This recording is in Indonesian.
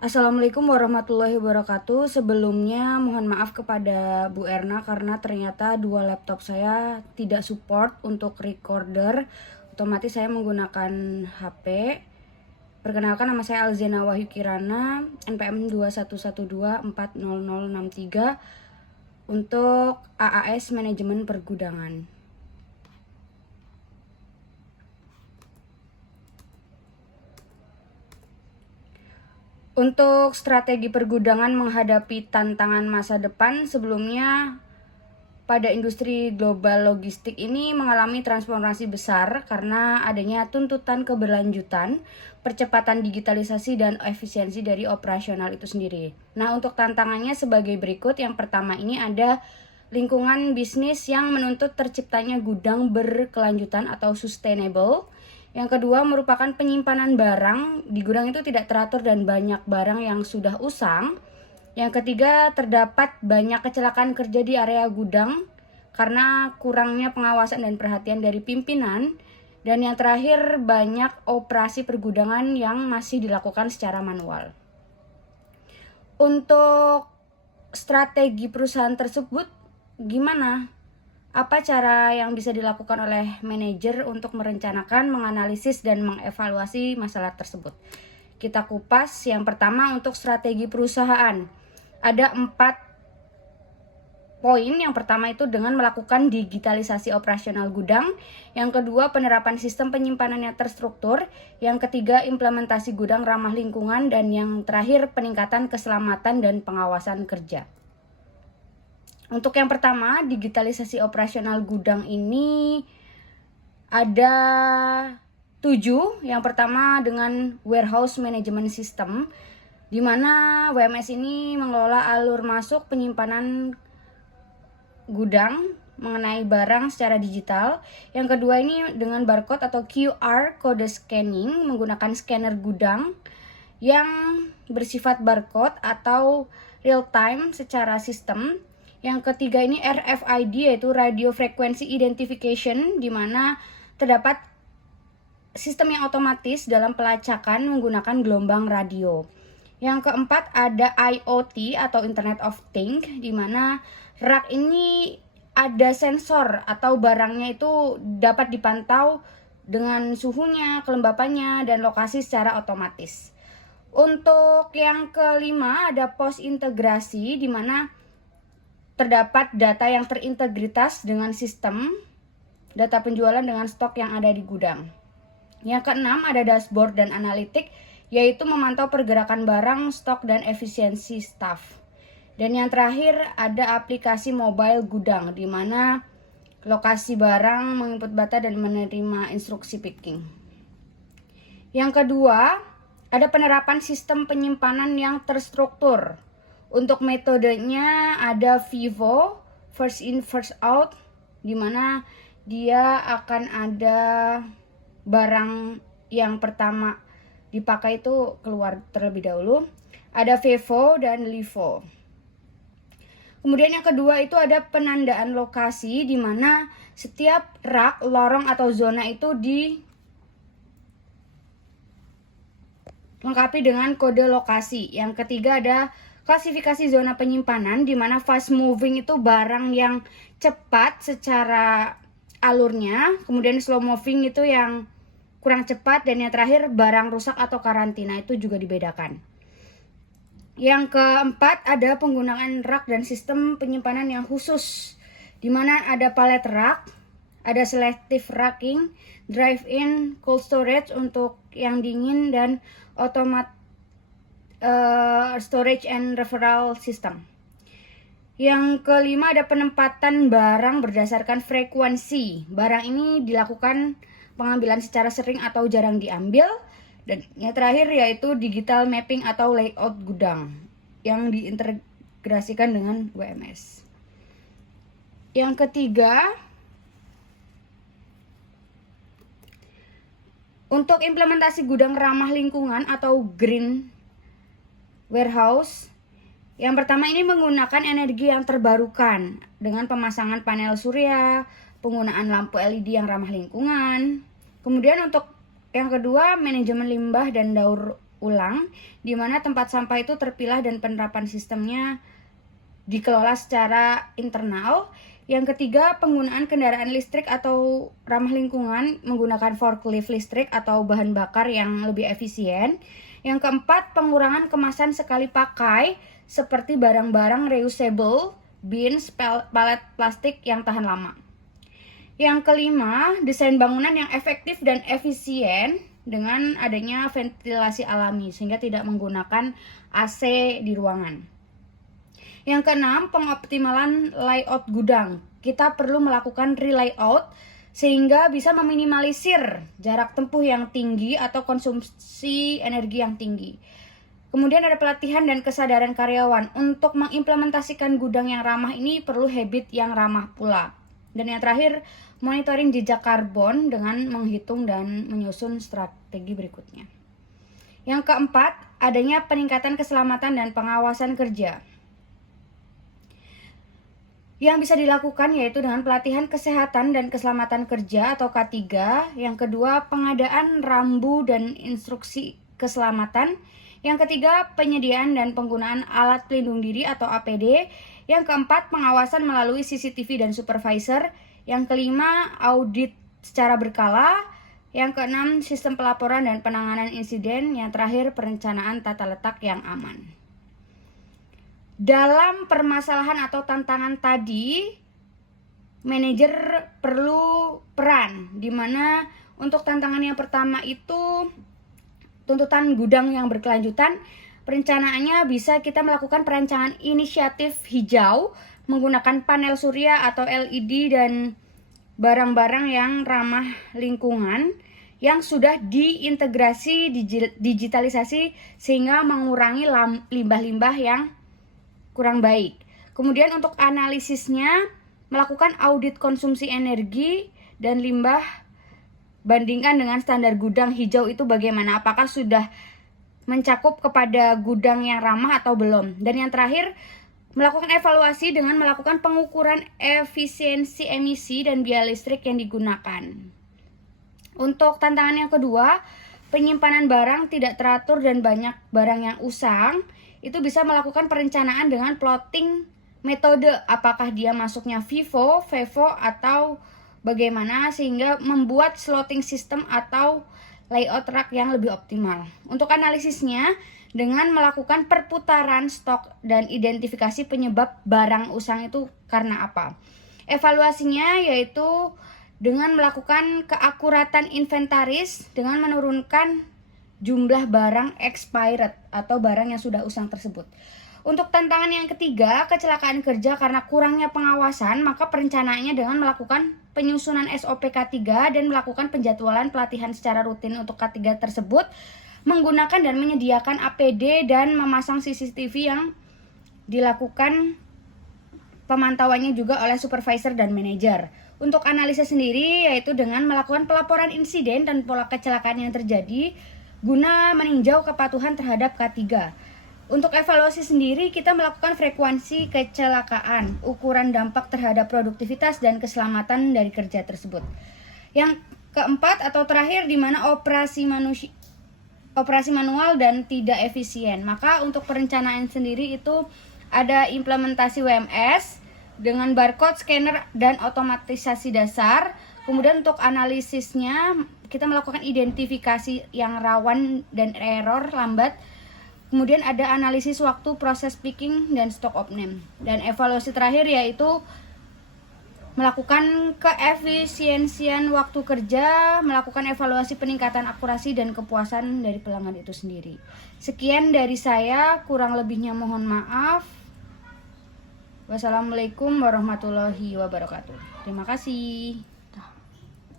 Assalamualaikum warahmatullahi wabarakatuh. Sebelumnya mohon maaf kepada Bu Erna karena ternyata dua laptop saya tidak support untuk recorder. Otomatis saya menggunakan HP. Perkenalkan, nama saya Alzena Wahyu Kirana, NPM 21124063 untuk AAS Manajemen Pergudangan. Untuk strategi pergudangan menghadapi tantangan masa depan, sebelumnya pada industri global logistik ini mengalami transformasi besar karena adanya tuntutan keberlanjutan, percepatan digitalisasi dan efisiensi dari operasional itu sendiri. Nah, untuk tantangannya sebagai berikut. Yang pertama ini ada lingkungan bisnis yang menuntut terciptanya gudang berkelanjutan atau sustainable. Yang kedua merupakan penyimpanan barang di gudang itu tidak teratur dan banyak barang yang sudah usang. Yang ketiga, terdapat banyak kecelakaan kerja di area gudang karena kurangnya pengawasan dan perhatian dari pimpinan. Dan yang terakhir, banyak operasi pergudangan yang masih dilakukan secara manual. Untuk strategi perusahaan tersebut gimana? Apa cara yang bisa dilakukan oleh manajer untuk merencanakan, menganalisis, dan mengevaluasi masalah tersebut? Kita kupas. Yang pertama, untuk strategi perusahaan. Ada 4 poin. Yang pertama itu dengan melakukan digitalisasi operasional gudang. Yang kedua, penerapan sistem penyimpanan yang terstruktur. Yang ketiga, implementasi gudang ramah lingkungan. Dan yang terakhir, peningkatan keselamatan dan pengawasan kerja. Untuk yang pertama, digitalisasi operasional gudang ini ada 7. Yang pertama dengan Warehouse Management System, di mana WMS ini mengelola alur masuk penyimpanan gudang mengenai barang secara digital. Yang kedua ini dengan barcode atau QR code scanning menggunakan scanner gudang yang bersifat barcode atau real time secara sistem. Yang ketiga ini RFID, yaitu Radio Frequency Identification, di mana terdapat sistem yang otomatis dalam pelacakan menggunakan gelombang radio. Yang keempat ada IoT atau Internet of Things, di mana rak ini ada sensor atau barangnya itu dapat dipantau dengan suhunya, kelembapannya, dan lokasi secara otomatis. Untuk yang kelima ada pos integrasi, di mana terdapat data yang terintegritas dengan sistem, data penjualan dengan stok yang ada di gudang. Yang keenam ada dashboard dan analitik, yaitu memantau pergerakan barang, stok, dan efisiensi staff. Dan yang terakhir ada aplikasi mobile gudang, di mana lokasi barang, menginput data, dan menerima instruksi picking. Yang kedua ada penerapan sistem penyimpanan yang terstruktur. Untuk metodenya ada FIFO, first in first out, di mana dia akan ada barang yang pertama dipakai itu keluar terlebih dahulu. Ada FIFO dan LIFO. Kemudian yang kedua itu ada penandaan lokasi, di mana setiap rak, lorong atau zona itu dilengkapi dengan kode lokasi. Yang ketiga ada klasifikasi zona penyimpanan, di mana fast moving itu barang yang cepat secara alurnya, kemudian slow moving itu yang kurang cepat, dan yang terakhir barang rusak atau karantina itu juga dibedakan. Yang keempat ada penggunaan rak dan sistem penyimpanan yang khusus, di mana ada pallet rack, ada selective racking, drive-in cold storage untuk yang dingin, dan automatic storage and referral system. Yang kelima ada penempatan barang berdasarkan frekuensi. Barang ini dilakukan pengambilan secara sering atau jarang diambil. Dan yang terakhir yaitu digital mapping atau layout gudang yang diintegrasikan dengan WMS. Yang ketiga, untuk implementasi gudang ramah lingkungan atau green warehouse, yang pertama ini menggunakan energi yang terbarukan dengan pemasangan panel surya, penggunaan lampu LED yang ramah lingkungan. Kemudian untuk yang kedua, manajemen limbah dan daur ulang, di mana tempat sampah itu terpilah dan penerapan sistemnya dikelola secara internal. Yang ketiga, penggunaan kendaraan listrik atau ramah lingkungan menggunakan forklift listrik atau bahan bakar yang lebih efisien. Yang keempat, pengurangan kemasan sekali pakai seperti barang-barang reusable, bins, palet plastik yang tahan lama. Yang kelima, desain bangunan yang efektif dan efisien dengan adanya ventilasi alami sehingga tidak menggunakan AC di ruangan. Yang keenam, pengoptimalan layout gudang. Kita perlu melakukan re-layout sehingga bisa meminimalisir jarak tempuh yang tinggi atau konsumsi energi yang tinggi. Kemudian ada pelatihan dan kesadaran karyawan. Untuk mengimplementasikan gudang yang ramah ini perlu habit yang ramah pula. Dan yang terakhir, monitoring jejak karbon dengan menghitung dan menyusun strategi berikutnya. Yang keempat, adanya peningkatan keselamatan dan pengawasan kerja. Yang bisa dilakukan yaitu dengan pelatihan kesehatan dan keselamatan kerja atau K3. Yang kedua, pengadaan rambu dan instruksi keselamatan. Yang ketiga, penyediaan dan penggunaan alat pelindung diri atau APD. Yang keempat, pengawasan melalui CCTV dan supervisor. Yang kelima, audit secara berkala. Yang keenam, sistem pelaporan dan penanganan insiden. Yang terakhir, perencanaan tata letak yang aman. Dalam permasalahan atau tantangan tadi, manajer perlu peran, di mana untuk tantangan yang pertama itu tuntutan gudang yang berkelanjutan. Perencanaannya bisa kita melakukan perancangan inisiatif hijau menggunakan panel surya atau LED dan barang-barang yang ramah lingkungan yang sudah diintegrasi digitalisasi sehingga mengurangi limbah-limbah yang kurang baik. Kemudian untuk analisisnya melakukan audit konsumsi energi dan limbah, bandingkan dengan standar gudang hijau itu bagaimana, apakah sudah mencakup kepada gudang yang ramah atau belum. Dan yang terakhir, melakukan evaluasi dengan melakukan pengukuran efisiensi emisi dan biaya listrik yang digunakan. Untuk tantangan yang kedua, penyimpanan barang tidak teratur dan banyak barang yang usang. Itu bisa melakukan perencanaan dengan plotting metode, apakah dia masuknya FIFO, FEVO atau bagaimana, sehingga membuat slotting system atau layout rak yang lebih optimal. Untuk analisisnya dengan melakukan perputaran stok dan identifikasi penyebab barang usang itu karena apa. Evaluasinya yaitu dengan melakukan keakuratan inventaris dengan menurunkan jumlah barang expired atau barang yang sudah usang tersebut. Untuk tantangan yang ketiga, kecelakaan kerja karena kurangnya pengawasan, maka perencanaannya dengan melakukan penyusunan SOP K3 dan melakukan penjadwalan pelatihan secara rutin untuk K3 tersebut, menggunakan dan menyediakan APD dan memasang CCTV yang dilakukan pemantauannya juga oleh supervisor dan manajer. Untuk analisis sendiri yaitu dengan melakukan pelaporan insiden dan pola kecelakaan yang terjadi guna meninjau kepatuhan terhadap K3. Untuk evaluasi sendiri, kita melakukan frekuensi kecelakaan, ukuran dampak terhadap produktivitas dan keselamatan dari kerja tersebut. Yang keempat atau terakhir, di mana operasi manual dan tidak efisien. Maka untuk perencanaan sendiri itu ada implementasi WMS dengan barcode, scanner, dan otomatisasi dasar. Kemudian untuk analisisnya, kita melakukan identifikasi yang rawan dan error lambat. Kemudian ada analisis waktu, proses picking, dan stock opening. Dan evaluasi terakhir yaitu melakukan keefisiensian waktu kerja, melakukan evaluasi peningkatan akurasi dan kepuasan dari pelanggan itu sendiri. Sekian dari saya, kurang lebihnya mohon maaf. Wassalamualaikum warahmatullahi wabarakatuh. Terima kasih.